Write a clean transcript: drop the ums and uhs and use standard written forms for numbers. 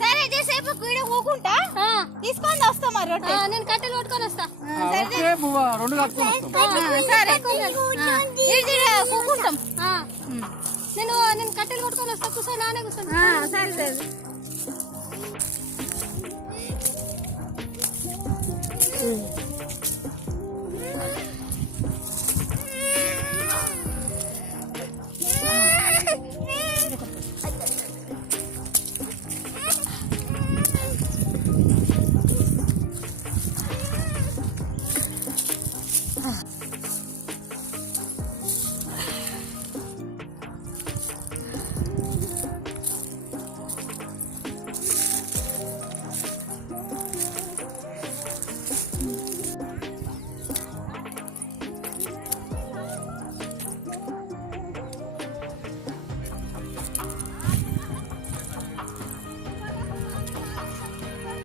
సరే చేసేపు కూడ కూకుంటా తీసుకొని వస్తా మరి రొట్టె నేను కట్టెలు పట్టుకొని వస్తా సరే కూకుంటాం నేను కట్టెలు పట్టుకొని వస్తా కూర్చో నానే కూర్చోండి సరే సరే